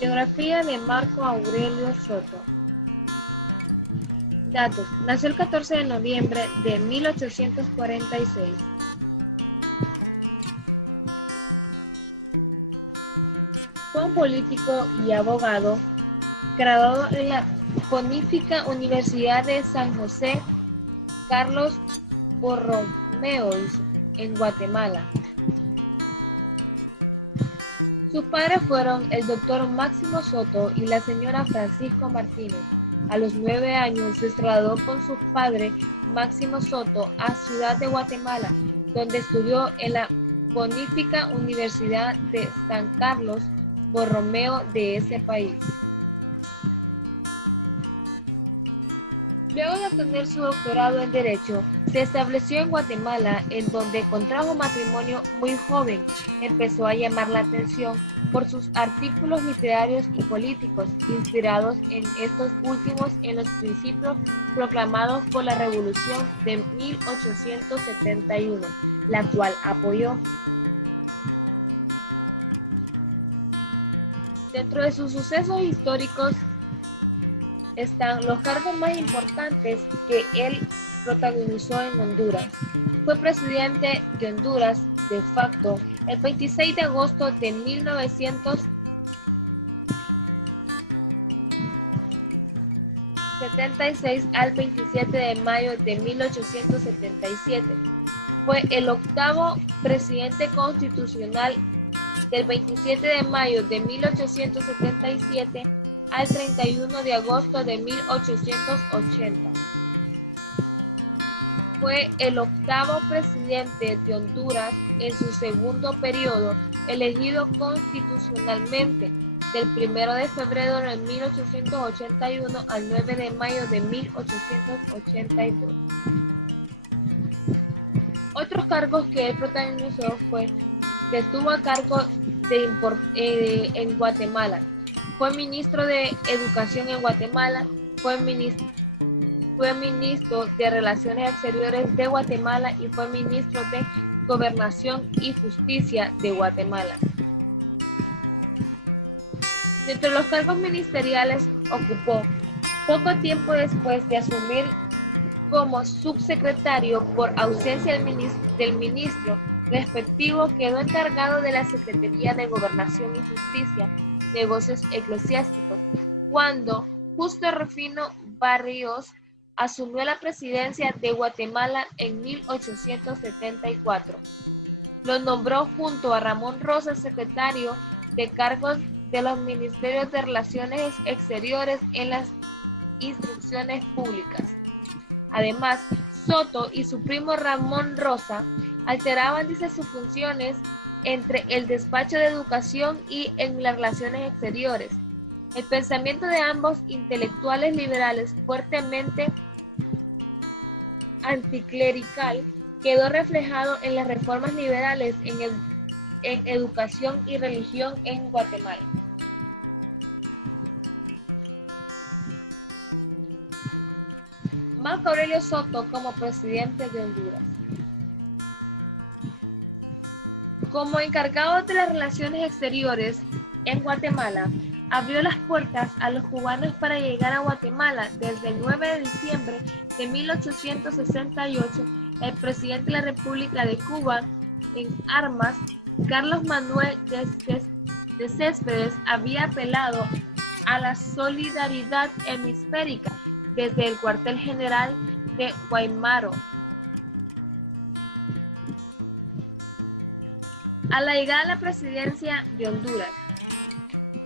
Biografía de Marco Aurelio Soto. Datos. Nació el 14 de noviembre de 1846. Fue un político y abogado, graduado en la Pontificia Universidad de San José Carlos Borromeos en Guatemala. Sus padres fueron el doctor Máximo Soto y la señora Francisco Martínez. A los 9 años se trasladó con su padre Máximo Soto a Ciudad de Guatemala, donde estudió en la Pontificia Universidad de San Carlos Borromeo de ese país. Luego de obtener su doctorado en Derecho, se estableció en Guatemala, en donde contrajo matrimonio muy joven. Empezó a llamar la atención por sus artículos literarios y políticos, inspirados en estos últimos en los principios proclamados por la Revolución de 1871, la cual apoyó. Dentro de sus sucesos históricos están los cargos más importantes que él protagonizó en Honduras. Fue presidente de Honduras de facto el 26 de agosto de 1976 al 27 de mayo de 1877. Fue el octavo presidente constitucional del 27 de mayo de 1877 al 31 de agosto de 1880. Fue el octavo presidente de Honduras en su segundo periodo, elegido constitucionalmente del 1 de febrero de 1881 al 9 de mayo de 1882. Otros cargos que él protagonizó fue que estuvo a cargo en Guatemala. Fue ministro de Educación en Guatemala, fue ministro de Relaciones Exteriores de Guatemala y fue ministro de Gobernación y Justicia de Guatemala. Dentro de los cargos ministeriales ocupó, poco tiempo después de asumir como subsecretario por ausencia del ministro respectivo, quedó encargado de la Secretaría de Gobernación y Justicia, Negocios Eclesiásticos, cuando Justo Rufino Barrios asumió la presidencia de Guatemala en 1874. Lo nombró junto a Ramón Rosas secretario de cargos de los Ministerios de Relaciones Exteriores en las Instrucciones Públicas. Además, Soto y su primo Ramón Rosa alteraban sus funciones entre el despacho de educación y en las relaciones exteriores. El pensamiento de ambos intelectuales liberales fuertemente anticlerical quedó reflejado en las reformas liberales en educación y religión en Guatemala. Marco Aurelio Soto como presidente de Honduras. Como encargado de las relaciones exteriores en Guatemala, abrió las puertas a los cubanos para llegar a Guatemala. Desde el 9 de diciembre de 1868, el presidente de la República de Cuba en armas, Carlos Manuel de Céspedes, había apelado a la solidaridad hemisférica desde el cuartel general de Guaymaro. A la llegada a la presidencia de Honduras,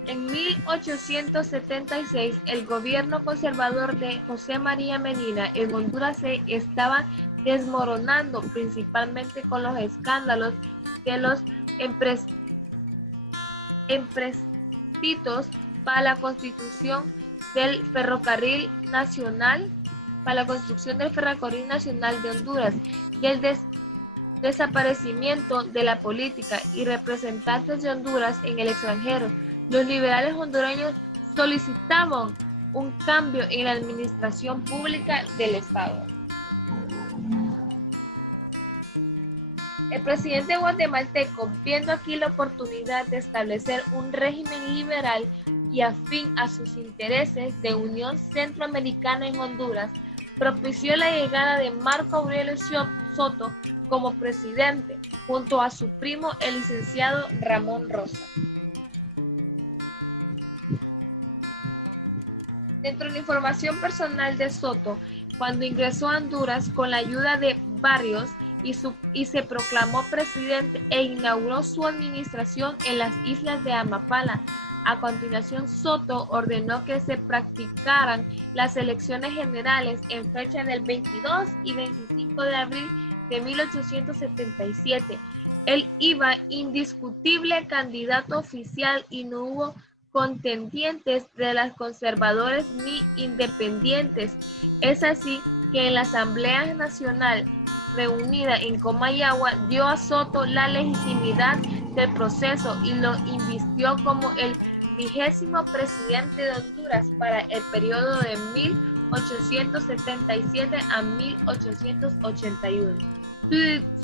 en 1876, el gobierno conservador de José María Medina en Honduras se estaba desmoronando, principalmente con los escándalos de los empréstitos para la construcción del ferrocarril nacional de Honduras y el desaparecimiento de la política y representantes de Honduras en el extranjero. Los liberales hondureños solicitaban un cambio en la administración pública del Estado. El presidente guatemalteco, viendo aquí la oportunidad de establecer un régimen liberal, y afín a sus intereses de Unión Centroamericana en Honduras, propició la llegada de Marco Aurelio Soto como presidente, junto a su primo el licenciado Ramón Rosa. Dentro de la información personal de Soto, cuando ingresó a Honduras con la ayuda de Barrios y se proclamó presidente e inauguró su administración en las islas de Amapala. A continuación, Soto ordenó que se practicaran las elecciones generales en fecha del 22 y 25 de abril de 1877. Él iba indiscutible candidato oficial y no hubo contendientes de los conservadores ni independientes. Es así que en la Asamblea Nacional reunida en Comayagua dio a Soto la legitimidad del proceso y lo invistió como el 20º presidente de Honduras para el periodo de 1877 a 1881.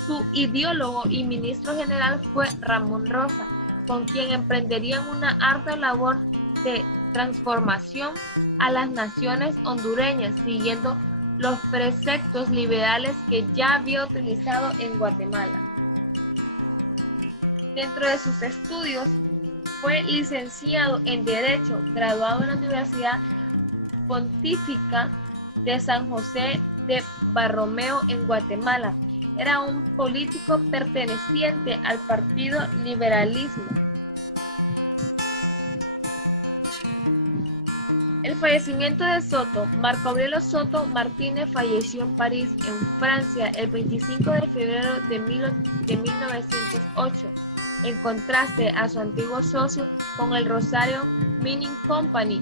Su ideólogo y ministro general fue Ramón Rosa, con quien emprenderían una ardua labor de transformación a las naciones hondureñas, siguiendo los preceptos liberales que ya había utilizado en Guatemala. Dentro de sus estudios, fue licenciado en Derecho, graduado en la Universidad Pontífica de San José de Borromeo en Guatemala. Era un político perteneciente al Partido Liberalismo. El fallecimiento de Soto. Marco Aurelio Soto Martínez falleció en París, en Francia, el 25 de febrero de 1908. En contraste a su antiguo socio con el Rosario Mining Company,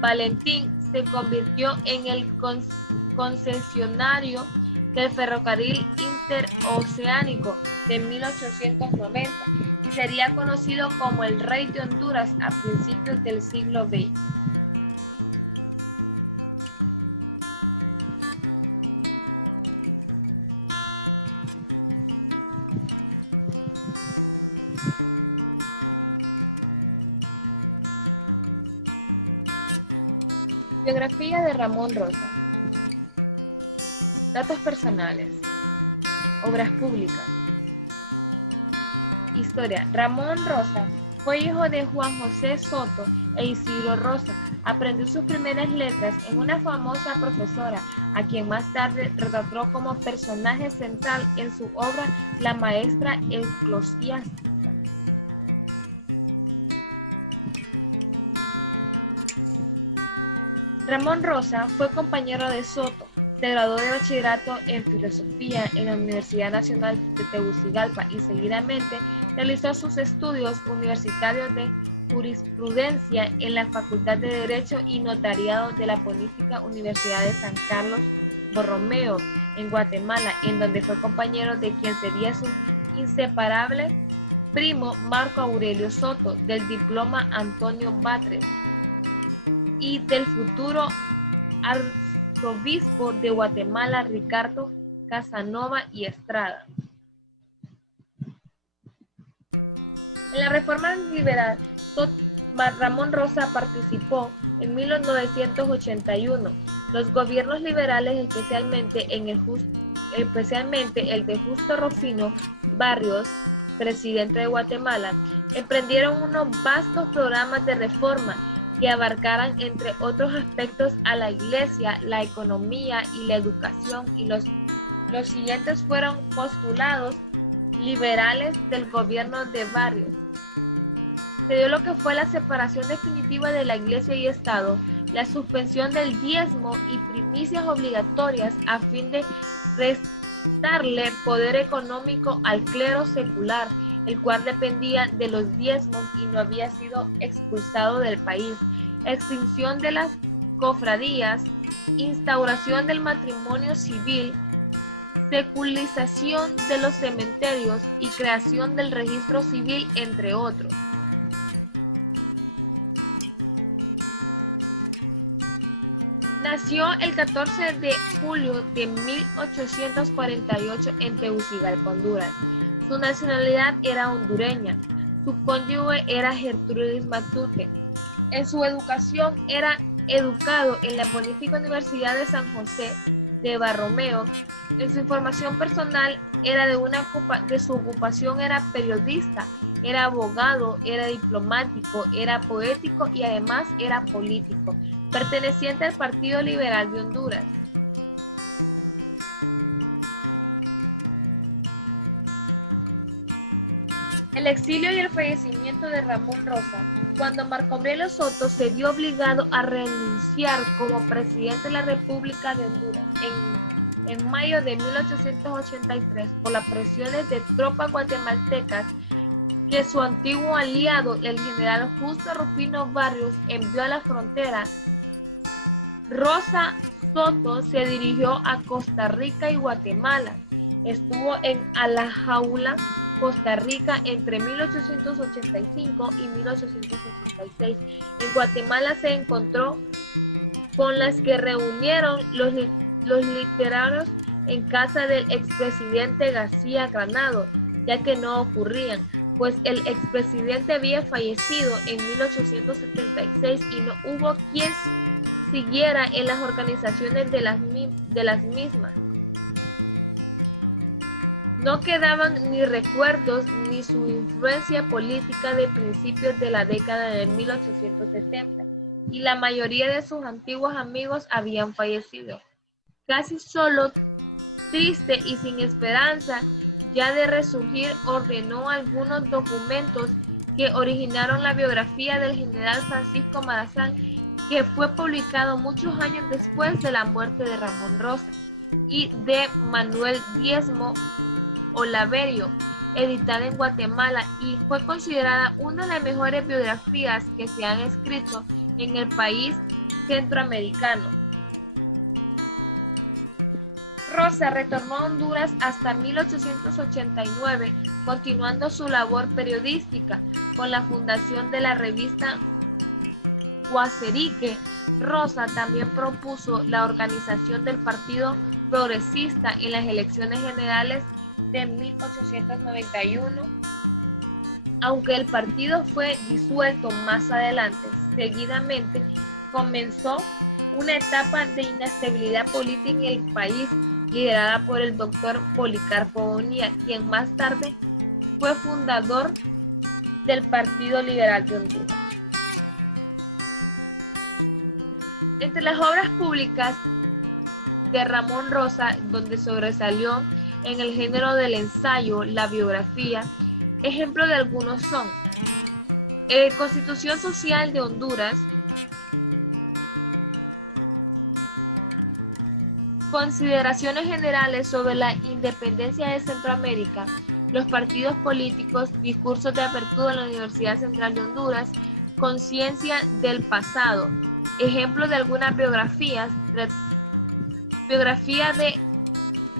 Valentín se convirtió en el concesionario del ferrocarril interoceánico de 1890 y sería conocido como el Rey de Honduras a principios del siglo XX. Biografía de Ramón Rosa. Datos personales. Obras públicas. Historia. Ramón Rosa fue hijo de Juan José Soto e Isidro Rosa. Aprendió sus primeras letras en una famosa profesora, a quien más tarde retrató como personaje central en su obra La Maestra Eclesiástica. Ramón Rosa fue compañero de Soto. Se graduó de bachillerato en filosofía en la Universidad Nacional de Tegucigalpa y seguidamente realizó sus estudios universitarios de jurisprudencia en la Facultad de Derecho y Notariado de la Pontífica Universidad de San Carlos Borromeo en Guatemala, en donde fue compañero de quien sería su inseparable primo Marco Aurelio Soto, del diploma Antonio Batres y del futuro arzobispo de Guatemala Ricardo Casanova y Estrada. En la reforma liberal, Ramón Rosa participó en 1981. Los gobiernos liberales, especialmente el de Justo Rufino Barrios, presidente de Guatemala, emprendieron unos vastos programas de reforma que abarcaran, entre otros aspectos, a la iglesia, la economía y la educación, y los siguientes fueron postulados liberales del gobierno de Barrios. Se dio lo que fue la separación definitiva de la iglesia y Estado, la suspensión del diezmo y primicias obligatorias a fin de restarle poder económico al clero secular, el cual dependía de los diezmos y no había sido expulsado del país, extinción de las cofradías, instauración del matrimonio civil, secularización de los cementerios y creación del registro civil, entre otros. Nació el 14 de julio de 1848 en Tegucigalpa, Honduras. Su nacionalidad era hondureña. Su cónyuge era Gertrudis Matute. En su educación era educado en la Pontificia Universidad de San José de Borromeo. En su información personal era de su ocupación era periodista, era abogado, era diplomático, era poético y además era político, perteneciente al Partido Liberal de Honduras. El exilio y el fallecimiento de Ramón Rosa. Cuando Marco Aurelio Soto se vio obligado a renunciar como presidente de la República de Honduras en mayo de 1883 por las presiones de tropas guatemaltecas que su antiguo aliado, el general Justo Rufino Barrios, envió a la frontera, Rosa Soto se dirigió a Costa Rica y Guatemala. Estuvo en Alajuela, Costa Rica, entre 1885 y 1886. En Guatemala se encontró con las que reunieron los literarios en casa del expresidente García Granado, ya que no ocurrían, pues el expresidente había fallecido en 1876 y no hubo quien siguiera en las organizaciones de las mismas. No quedaban ni recuerdos ni su influencia política de principios de la década de 1870, y la mayoría de sus antiguos amigos habían fallecido. Casi solo, triste y sin esperanza ya de resurgir, ordenó algunos documentos que originaron la biografía del general Francisco Morazán, que fue publicado muchos años después de la muerte de Ramón Rosa, y de Manuel Diezmo Olaverio, editada en Guatemala, y fue considerada una de las mejores biografías que se han escrito en el país centroamericano. Rosa retornó a Honduras hasta 1889, continuando su labor periodística con la fundación de la revista Guaserique. Rosa también propuso la organización del Partido Progresista en las elecciones generales de 1891, aunque el partido fue disuelto más adelante. Seguidamente comenzó una etapa de inestabilidad política en el país, liderada por el doctor Policarpo Bonilla, quien más tarde fue fundador del Partido Liberal de Honduras. Entre las obras públicas de Ramón Rosa, donde sobresalió en el género del ensayo, la biografía, ejemplo de algunos son Constitución Social de Honduras, Consideraciones generales sobre la independencia de Centroamérica, los partidos políticos, discursos de apertura en la Universidad Central de Honduras, Conciencia del pasado, ejemplo de algunas biografías, biografía de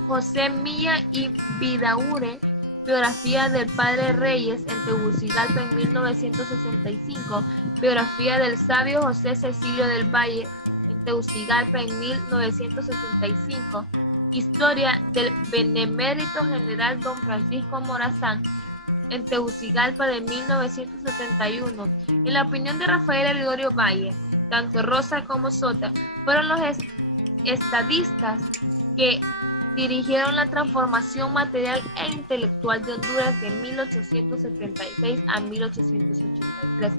José Milla y Vidaurre, biografía del padre Reyes en Tegucigalpa en 1965, biografía del sabio José Cecilio del Valle en Tegucigalpa en 1965, historia del benemérito general don Francisco Morazán en Tegucigalpa de 1971. En la opinión de Rafael Gregorio Valle, tanto Rosa como Sota fueron los estadistas que dirigieron la transformación material e intelectual de Honduras de 1876 a 1883.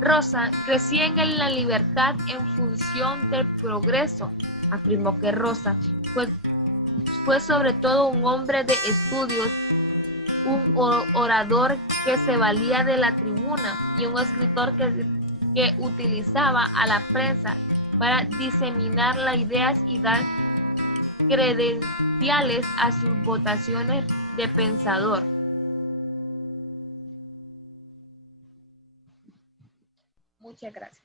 Rosa crecía en la libertad en función del progreso. Afirmó que Rosa fue sobre todo un hombre de estudios, un orador que se valía de la tribuna y un escritor que utilizaba a la prensa para diseminar las ideas y dar credenciales a sus votaciones de pensador. Muchas gracias.